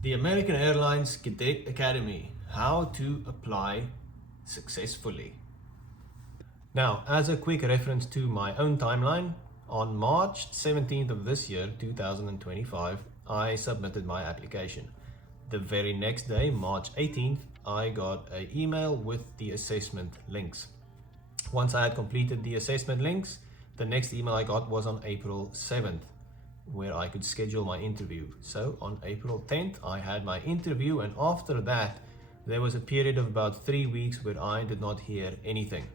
The American Airlines Cadet Academy, how to apply successfully. Now, as a quick reference to my own timeline, on March 17th of this year, 2025, I submitted my application. The very next day, March 18th, I got an email with the assessment links. Once I had completed the assessment links, the next email I got was on April 7th, where I could schedule my interview. So on April 10th, I had my interview, and after that, there was a period of about 3 weeks where I did not hear anything.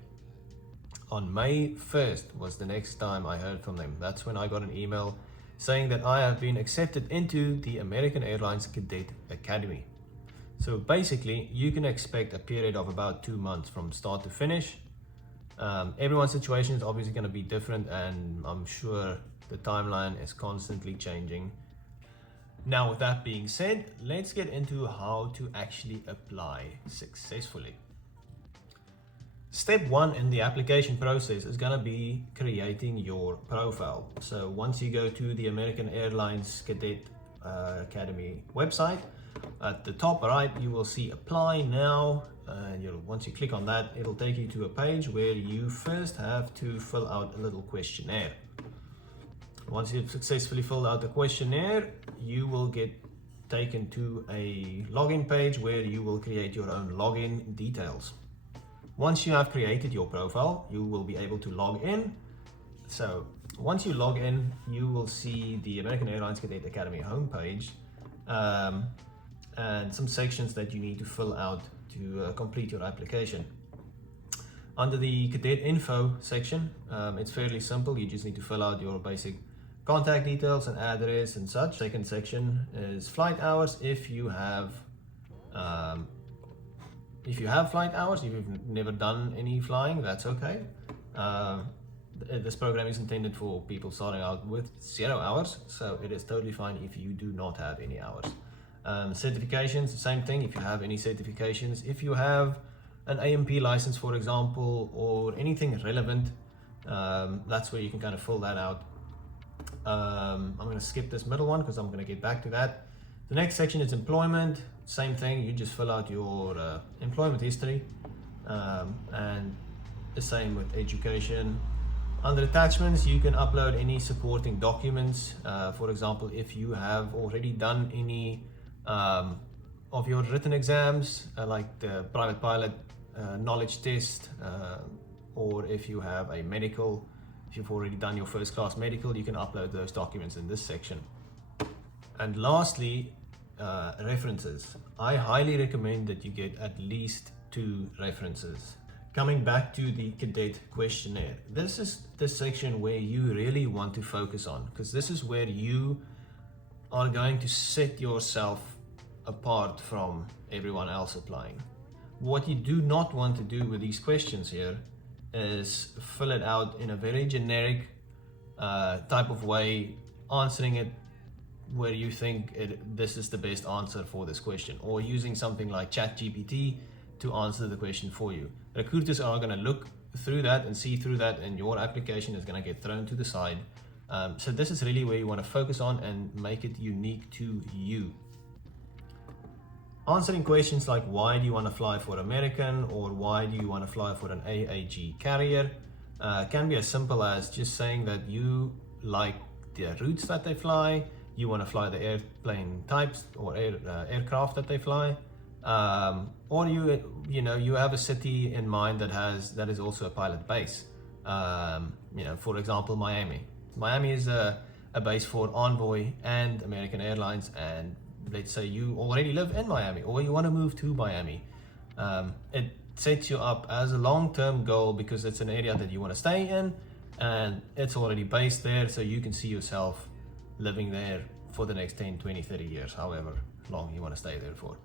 On May 1st was the next time I heard from them. That's when I got an email saying that I have been accepted into the American Airlines Cadet Academy. So basically, you can expect a period of about 2 months from start to finish. Everyone's situation is obviously going to be different, and I'm sure the timeline is constantly changing. Now, with that being said, let's get into how to actually apply successfully. Step 1 in the application process is going to be creating your profile. So once you go to the American Airlines Cadet Academy website, at the top right, you will see apply now. Once you click on that, it'll take you to a page where you first have to fill out a little questionnaire. Once you've successfully filled out the questionnaire, you will get taken to a login page where you will create your own login details. Once you have created your profile, you will be able to log in. So once you log in, you will see the American Airlines Cadet Academy homepage and some sections that you need to fill out to complete your application. Under the cadet info section, it's fairly simple. You just need to fill out your basic contact details and address and such. Second section is flight hours. If you have flight hours, if you've never done any flying, that's okay. This program is intended for people starting out with 0 hours, so it is totally fine if you do not have any hours. Certifications, the same thing. If you have any certifications, if you have an AMP license, for example, or anything relevant, that's where you can kind of fill that out. I'm going to skip this middle one because I'm going to get back to that. The next section is employment. Same thing, you just fill out your employment history, and the same with education. Under attachments, you can upload any supporting documents. For example, if you have already done any of your written exams, like the private pilot knowledge test, or if you have a medical, if you've already done your first class medical, you can upload those documents in this section. And lastly, references. I highly recommend that you get at least 2 references. Coming back to the cadet questionnaire, this is the section where you really want to focus on, because this is where you are going to set yourself apart from everyone else applying. What you do not want to do with these questions here is fill it out in a very generic type of way, answering it where you think this is the best answer for this question, or using something like ChatGPT to answer the question for you. Recruiters are going to look through that and see through that, and your application is going to get thrown to the side. So this is really where you want to focus on and make it unique to you. Answering questions like why do you want to fly for American, or why do you want to fly for an AAG carrier, can be as simple as just saying that you like the routes that they fly, you want to fly the airplane types or aircraft that they fly, or you have a city in mind that is also a pilot base. For example, Miami. Miami is a base for Envoy and American Airlines, and let's say you already live in Miami or you want to move to Miami. It sets you up as a long-term goal because it's an area that you want to stay in, and it's already based there, so you can see yourself living there for the next 10, 20, 30 years, however long you want to stay there for.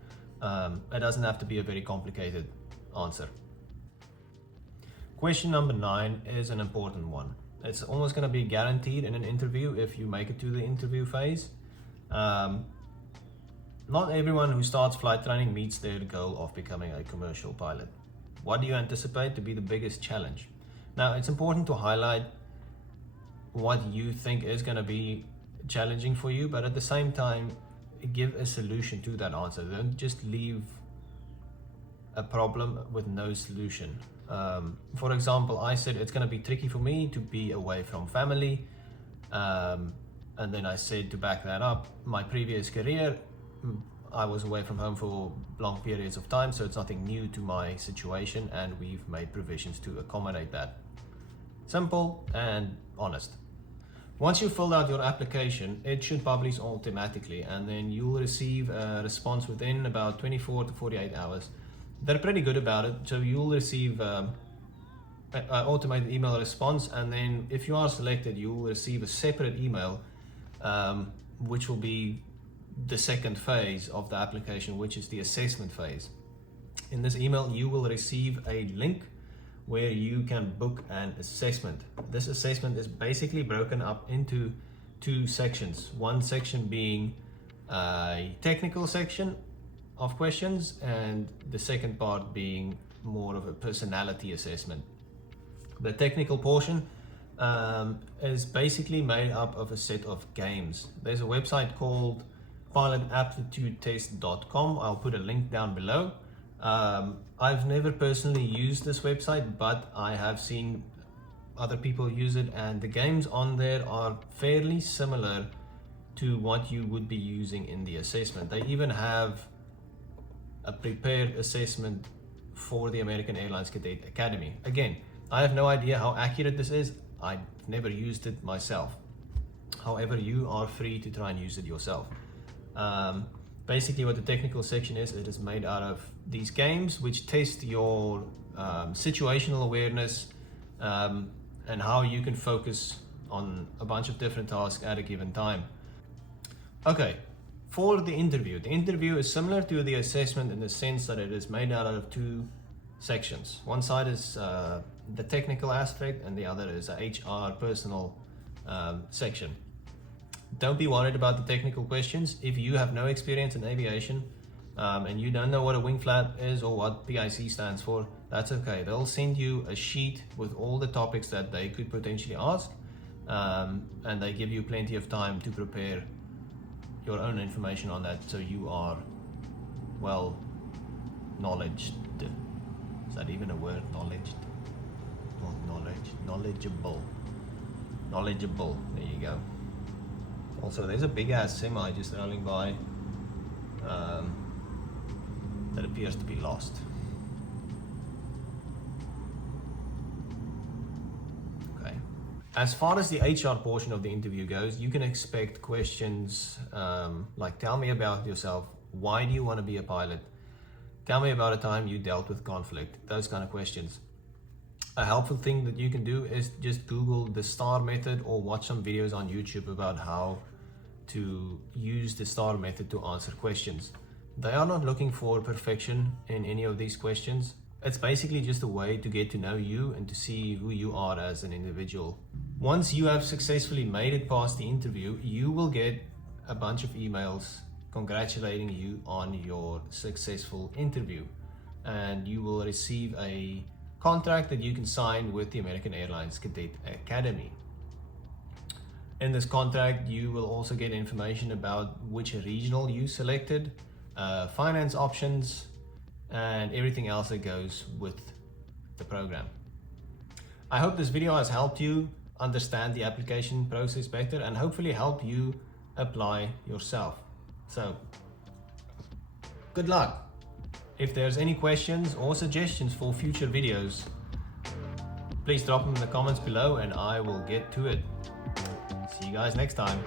It doesn't have to be a very complicated answer. Question number 9 is an important one. It's almost going to be guaranteed in an interview if you make it to the interview phase. Not everyone who starts flight training meets their goal of becoming a commercial pilot. What do you anticipate to be the biggest challenge? Now, it's important to highlight what you think is going to be challenging for you, but at the same time, give a solution to that answer. Don't just leave a problem with no solution. For example, I said it's going to be tricky for me to be away from family. And then I said, to back that up, my previous career, I was away from home for long periods of time, so it's nothing new to my situation, and we've made provisions to accommodate that. Simple and honest. Once you fill out your application, it should publish automatically, and then you'll receive a response within about 24 to 48 hours. They're pretty good about it, so you'll receive an automated email response, and then if you are selected, you'll receive a separate email, which will be the second phase of the application, which is the assessment phase. In this email, you will receive a link where you can book an assessment. This assessment is basically broken up into two sections. One section being a technical section of questions, and the second part being more of a personality assessment. The technical portion is basically made up of a set of games. There's a website called pilotaptitudetest.com. I'll put a link down below. I've never personally used this website, but I have seen other people use it, and the games on there are fairly similar to what you would be using in the assessment. They even have a prepared assessment for the American Airlines Cadet Academy. Again, I have no idea how accurate this is. I've never used it myself. However, you are free to try and use it yourself. Basically what the technical section is, it is made out of these games which test your situational awareness and how you can focus on a bunch of different tasks at a given time. Okay, for the interview is similar to the assessment in the sense that it is made out of two sections. One side is the technical aspect, and the other is a HR personal section. Don't be worried about the technical questions. If you have no experience in aviation and you don't know what a wing flap is or what PIC stands for, that's okay. They'll send you a sheet with all the topics that they could potentially ask, and they give you plenty of time to prepare your own information on that, so you are well knowledged. Is that even a word? Knowledgeable. There you go. Also, there's a big ass semi just rolling by that appears to be lost. Okay. As far as the HR portion of the interview goes, you can expect questions like, tell me about yourself. Why do you want to be a pilot? Tell me about a time you dealt with conflict. Those kind of questions. A helpful thing that you can do is just Google the STAR method or watch some videos on YouTube about how to use the STAR method to answer questions. They are not looking for perfection in any of these questions. It's basically just a way to get to know you and to see who you are as an individual. Once you have successfully made it past the interview, you will get a bunch of emails congratulating you on your successful interview, and you will receive a contract that you can sign with the American Airlines Cadet Academy. In this contract, you will also get information about which regional you selected, finance options, and everything else that goes with the program. I hope this video has helped you understand the application process better and hopefully help you apply yourself. So, good luck. If there's any questions or suggestions for future videos, please drop them in the comments below and I will get to it. See you guys next time.